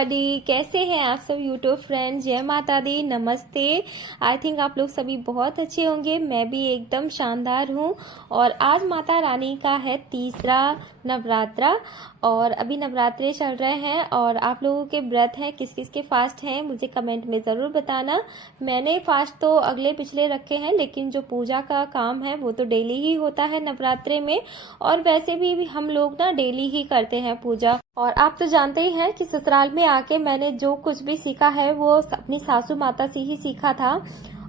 Everybody, कैसे हैं आप सब यूट्यूब फ्रेंड्स। जय माता दी, नमस्ते। आई थिंक आप लोग सभी बहुत अच्छे होंगे। मैं भी एकदम शानदार हूँ। और आज माता रानी का है तीसरा नवरात्रा और अभी नवरात्रे चल रहे हैं। और आप लोगों के व्रत हैं, किस किस के फास्ट हैं मुझे कमेंट में ज़रूर बताना। मैंने फास्ट तो अगले पिछले रखे हैं, लेकिन जो पूजा का काम है वो तो डेली ही होता है नवरात्रे में। और वैसे भी हम लोग ना डेली ही करते हैं पूजा। और आप तो जानते ही हैं कि ससुराल में आके मैंने जो कुछ भी सीखा है वो अपनी सासू माता से ही सीखा था।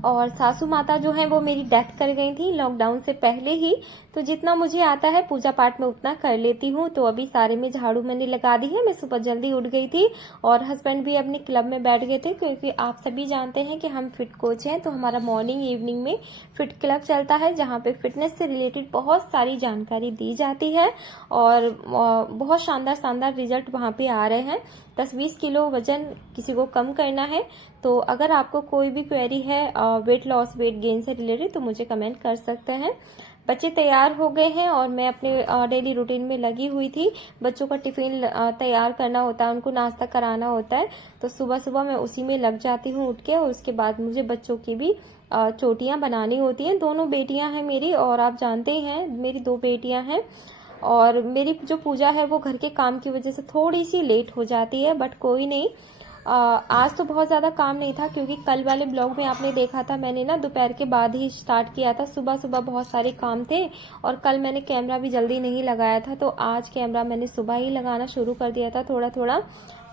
और सासू माता जो है वो मेरी डेथ कर गई थी लॉकडाउन से पहले ही। तो जितना मुझे आता है पूजा पाठ में उतना कर लेती हूँ। तो अभी सारे में झाड़ू मैंने लगा दी है। मैं सुबह जल्दी उठ गई थी और हस्बैंड भी अपने क्लब में बैठ गए थे, क्योंकि आप सभी जानते हैं कि हम फिट कोच हैं। तो हमारा मॉर्निंग इवनिंग में फिट क्लब चलता है, जहाँ पे फिटनेस से रिलेटेड बहुत सारी जानकारी दी जाती है और बहुत शानदार शानदार रिजल्ट वहाँ पे आ रहे हैं। 10-20 किलो वजन किसी को कम करना है। तो अगर आपको कोई भी क्वेरी है वेट लॉस वेट गेन से रिलेटेड तो मुझे कमेंट कर सकते हैं। बच्चे तैयार हो गए हैं और मैं अपने डेली रूटीन में लगी हुई थी। बच्चों का टिफिन तैयार करना होता है, उनको नाश्ता कराना होता है। तो सुबह सुबह मैं उसी में लग जाती हूँ उठ के। और उसके बाद मुझे बच्चों की भी चोटियाँ बनानी होती हैं। दोनों बेटियां हैं मेरी, और आप जानते ही हैं मेरी 2 बेटियां हैं। और मेरी जो पूजा है वो घर के काम की वजह से थोड़ी सी लेट हो जाती है, बट कोई नहीं। आज तो बहुत ज़्यादा काम नहीं था, क्योंकि कल वाले ब्लॉग में आपने देखा था मैंने ना दोपहर के बाद ही स्टार्ट किया था। सुबह सुबह बहुत सारे काम थे और कल मैंने कैमरा भी जल्दी नहीं लगाया था। तो आज कैमरा मैंने सुबह ही लगाना शुरू कर दिया था। थोड़ा थोड़ा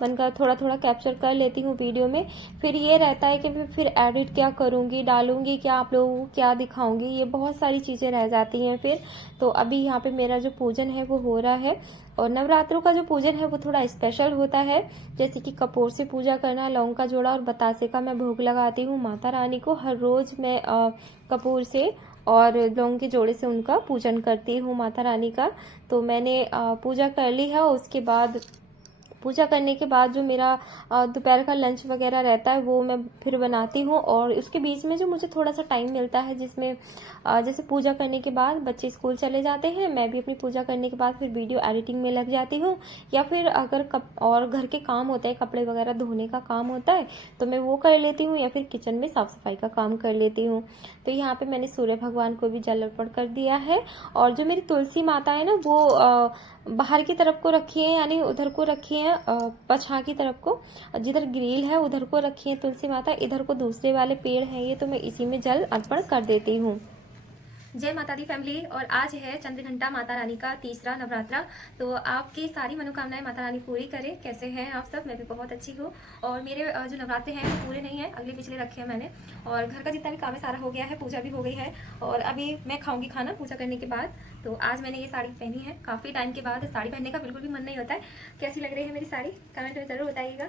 मन का थोड़ा थोड़ा कैप्चर कर लेती हूँ वीडियो में। फिर ये रहता है कि फिर एडिट क्या करूँगी, डालूंगी क्या, आप लोगों को क्या दिखाऊंगी, ये बहुत सारी चीज़ें रह जाती हैं फिर। तो अभी यहाँ पे मेरा जो पूजन है वो हो रहा है। और नवरात्रों का जो पूजन है वो थोड़ा स्पेशल होता है, जैसे कि कपूर से पूजा करना, लौंग का जोड़ा और बतासे का मैं भोग लगाती हूँ माता रानी को। हर रोज मैं कपूर से और लौंग के जोड़े से उनका पूजन करती हूँ माता रानी का। तो मैंने पूजा कर ली है। उसके बाद पूजा करने के बाद जो मेरा दोपहर का लंच वगैरह रहता है वो मैं फिर बनाती हूँ। और उसके बीच में जो मुझे थोड़ा सा टाइम मिलता है, जिसमें जैसे पूजा करने के बाद बच्चे स्कूल चले जाते हैं, मैं भी अपनी पूजा करने के बाद फिर वीडियो एडिटिंग में लग जाती हूँ। या फिर अगर और घर के काम होते हैं, कपड़े वगैरह धोने का काम होता है तो मैं वो कर लेती हूँ, या फिर किचन में साफ सफाई का काम कर लेती हूँ। तो यहाँ पे मैंने सूर्य भगवान को भी जल अर्पण कर दिया है। और जो मेरी तुलसी माता है ना वो बाहर की तरफ को रखी है, यानी उधर को रखी है, पछा की तरफ को, जिधर ग्रिल है उधर को रखी है तुलसी माता। इधर को दूसरे वाले पेड़ हैं ये, तो मैं इसी में जल अर्पण कर देती हूँ। जय माता दी फैमिली। और आज है चंद्रघंटा माता रानी का तीसरा नवरात्रा। तो आपकी सारी मनोकामनाएं माता रानी पूरी करे। कैसे हैं आप सब? मैं भी बहुत अच्छी हूँ। और मेरे जो नवरात्रे हैं वो पूरे नहीं हैं, अगले पिछले रखे हैं मैंने। और घर का जितना भी काम है सारा हो गया है, पूजा भी हो गई है। और अभी मैं खाऊंगी खाना पूजा करने के बाद। तो आज मैंने ये साड़ी पहनी है, काफ़ी टाइम के बाद साड़ी पहनने का बिल्कुल भी मन नहीं होता है। कैसी लग रही है मेरी साड़ी कमेंट में ज़रूर बताइएगा।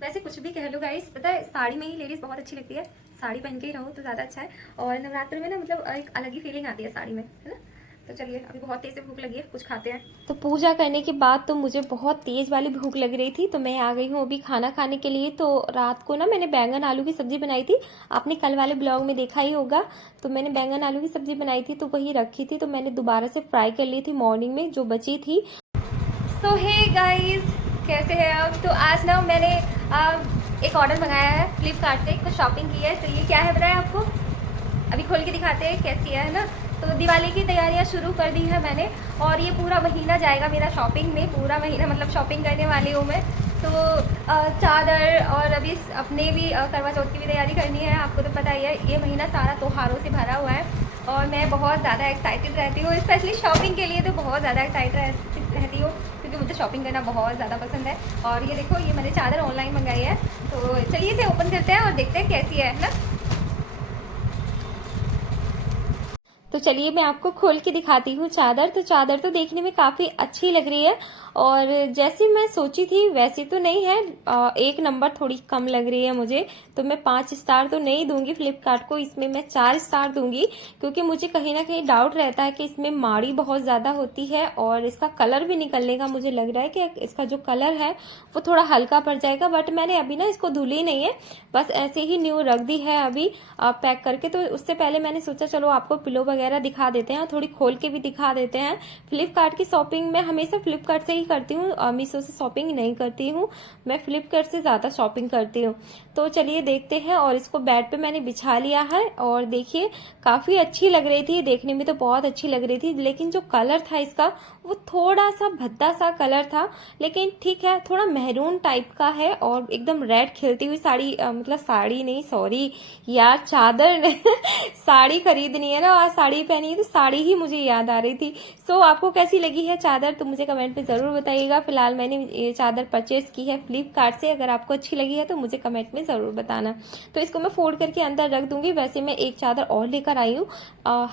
वैसे कुछ भी कह लो गाइस, पता है साड़ी में ही लेडीज बहुत अच्छी लगती है। साड़ी पहन के ही रहो तो ज़्यादा अच्छा है। और नवरात्र में ना मतलब एक अलग ही फीलिंग आती है साड़ी में, है ना। तो चलिए, अभी बहुत तेज से भूख लगी है, कुछ खाते हैं। तो पूजा करने के बाद तो मुझे बहुत तेज वाली भूख लग रही थी, तो मैं आ गई हूँ अभी खाना खाने के लिए। तो रात को ना मैंने बैंगन आलू की सब्जी बनाई थी, आपने कल वाले ब्लॉग में देखा ही होगा। तो मैंने बैंगन आलू की सब्जी बनाई थी तो वही रखी थी, तो मैंने दोबारा से फ्राई कर ली थी मॉर्निंग में जो बची थी। सो हे गाइज, कैसे हैं आप? तो आज ना मैंने एक ऑर्डर मंगाया है फ्लिपकार्ट से, कुछ शॉपिंग की है। तो ये क्या है बताएं आपको, अभी खोल के दिखाते हैं कैसी है ना। तो दिवाली की तैयारियां शुरू कर दी है मैंने, और ये पूरा महीना जाएगा मेरा शॉपिंग में, पूरा महीना मतलब शॉपिंग करने वाली हूँ मैं। तो चादर और अभी अपने भी करवा चौथ की भी तैयारी करनी है। आपको तो पता ही है ये महीना सारा त्योहारों से भरा हुआ है और मैं बहुत ज़्यादा एक्साइटेड रहती हूँ, स्पेशली शॉपिंग के लिए तो बहुत ज़्यादा एक्साइटेड रहती हूँ, क्योंकि मुझे शॉपिंग करना बहुत ज़्यादा पसंद है। और ये देखो, ये मैंने चादर ऑनलाइन मंगाई है। तो चलिए इसे ओपन करते हैं और देखते हैं कैसी है ना। तो चलिए मैं आपको खोल के दिखाती हूँ चादर। तो चादर तो देखने में काफ़ी अच्छी लग रही है और जैसी मैं सोची थी वैसी तो नहीं है, 1 नंबर थोड़ी कम लग रही है मुझे, तो मैं 5 स्टार तो नहीं दूंगी फ्लिपकार्ट को, इसमें मैं 4 स्टार दूंगी, क्योंकि मुझे कहीं ना कहीं डाउट रहता है कि इसमें माड़ी बहुत ज्यादा होती है और इसका कलर भी निकलने का मुझे लग रहा है कि इसका जो कलर है वो थोड़ा हल्का पड़ जाएगा। बट मैंने अभी ना इसको धुली नहीं है, बस ऐसे ही न्यू रख दी है अभी पैक करके। तो उससे पहले मैंने सोचा चलो आपको पिलो वगैरह दिखा देते हैं और थोड़ी खोल के भी दिखा देते हैं। फ्लिपकार्ट की शॉपिंग मैं हमेशा फ्लिपकार्ट से ही करती हूँ, मीशो से शॉपिंग नहीं करती हूँ, मैं फ्लिपकार्ट से ज्यादा शॉपिंग करती हूँ। तो चलिए देखते हैं। और इसको बेड पे मैंने बिछा लिया है और देखिए काफी अच्छी लग रही थी, देखने में तो बहुत अच्छी लग रही थी, लेकिन जो कलर था इसका वो थोड़ा सा भद्दा सा कलर था, लेकिन ठीक है, थोड़ा मेहरून टाइप का है और एकदम रेड खिलती हुई साड़ी, मतलब साड़ी नहीं सॉरी यार चादर साड़ी खरीदनी है ना और साड़ी पहनी है तो साड़ी ही मुझे याद आ रही थी। सो आपको कैसी लगी है चादर तो मुझे कमेंट में जरूर बताइएगा। फिलहाल मैंने ये चादर परचेज की है फ्लिपकार्ट से, अगर आपको अच्छी लगी है तो मुझे कमेंट में जरूर बताना। तो इसको मैं फोल्ड करके अंदर रख दूंगी। वैसे मैं एक चादर और लेकर आई हूँ,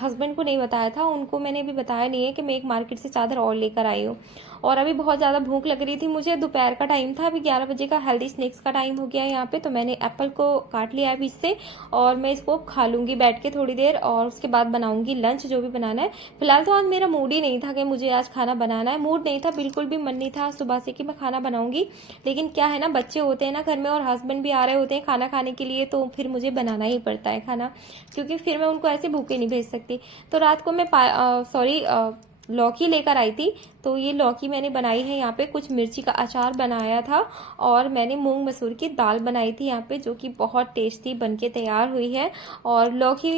हस्बैंड को नहीं बताया था, उनको मैंने भी बताया नहीं है कि मैं एक मार्केट से चादर और लेकर आई हूँ। और अभी बहुत ज्यादा भूख लग रही थी मुझे, दोपहर का टाइम था, अभी 11 बजे का हेल्दी स्नैक्स का टाइम हो गया है यहाँ पे। तो मैंने एप्पल को काट लिया है बीच से और मैं इसको खा लूंगी बैठ के थोड़ी देर, और उसके बाद बनाऊंगी लंच जो भी बनाना है। फिलहाल तो आज मेरा मूड ही नहीं था कि मुझे आज खाना बनाना है, मूड नहीं था, बिल्कुल भी मन नहीं था सुबह से कि मैं खाना बनाऊंगी। लेकिन क्या है ना, बच्चे होते हैं ना घर में और हस्बैंड भी आ रहे होते हैं खाना खाने के लिए, तो फिर मुझे बनाना ही पड़ता है खाना, क्योंकि फिर मैं उनको ऐसे भूखे नहीं भेज सकती। तो रात को मैं लौकी लेकर आई थी, तो ये लौकी मैंने बनाई है यहाँ पे, कुछ मिर्ची का अचार बनाया था और मैंने मूंग मसूर की दाल बनाई थी यहाँ पे, जो कि बहुत टेस्टी बनके तैयार हुई है। और लौकी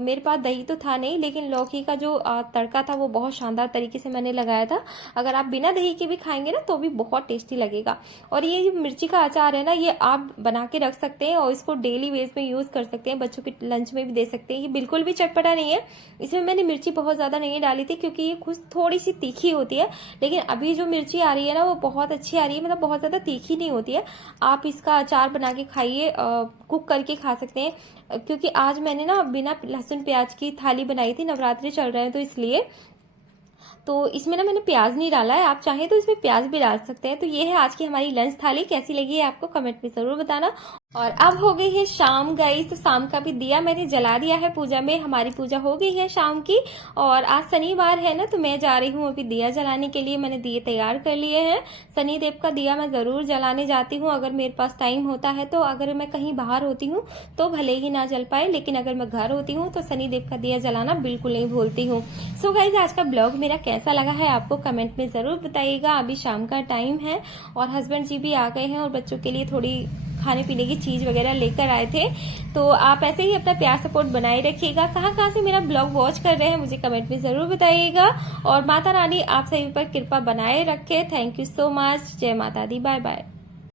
मेरे पास दही तो था नहीं, लेकिन लौकी का जो तड़का था वो बहुत शानदार तरीके से मैंने लगाया था। अगर आप बिना दही के भी खाएंगे ना तो भी बहुत टेस्टी लगेगा। और ये जो मिर्ची का अचार है ना, ये आप बना के रख सकते हैं और इसको डेली बेस में यूज कर सकते हैं, बच्चों के लंच में भी दे सकते हैं। ये बिल्कुल भी चटपटा नहीं है, इसमें मैंने मिर्ची बहुत ज्यादा नहीं डाली थी क्योंकि ये कुछ थोड़ी सी तीखी होती है, लेकिन अभी जो मिर्ची आ रही है ना वो बहुत अच्छी आ रही है, मतलब बहुत ज्यादा तीखी नहीं होती है। आप इसका अचार बना के खाइए, कुक करके खा सकते हैं, क्योंकि आज मैंने ना बिना लहसुन प्याज की थाली बनाई थी, नवरात्रि चल रहे हैं तो इसलिए, तो इसमें ना मैंने प्याज नहीं डाला है, आप चाहें तो इसमें प्याज भी डाल सकते हैं। तो ये है आज की हमारी लंच थाली, कैसी लगी है आपको कमेंट में जरूर बताना। और अब हो गई है शाम गाइस, तो शाम का भी दिया मैंने जला दिया है पूजा में, हमारी पूजा हो गई है शाम की। और आज शनिवार है ना, तो मैं जा रही हूँ अभी दिया जलाने के लिए, मैंने दिए तैयार कर लिए हैं। शनिदेव का दिया मैं जरूर जलाने जाती हूँ अगर मेरे पास टाइम होता है तो, अगर मैं कहीं बाहर होती हूँ तो भले ही ना जल पाए, लेकिन अगर मैं घर होती हूँ तो शनिदेव का दिया जलाना बिल्कुल नहीं भूलती हूँ। सो गाइस आज का ब्लॉग मेरा कैसा लगा है आपको कमेंट में जरूर बताइएगा। अभी शाम का टाइम है और हस्बैंड जी भी आ गए हैं और बच्चों के लिए थोड़ी खाने पीने की चीज वगैरह लेकर आए थे। तो आप ऐसे ही अपना प्यार सपोर्ट बनाए रखिएगा। कहाँ कहाँ से मेरा ब्लॉग वॉच कर रहे हैं मुझे कमेंट में जरूर बताइएगा, और माता रानी आप सभी पर कृपा बनाए रखे। Thank you so much. जय माता दी, बाय बाय।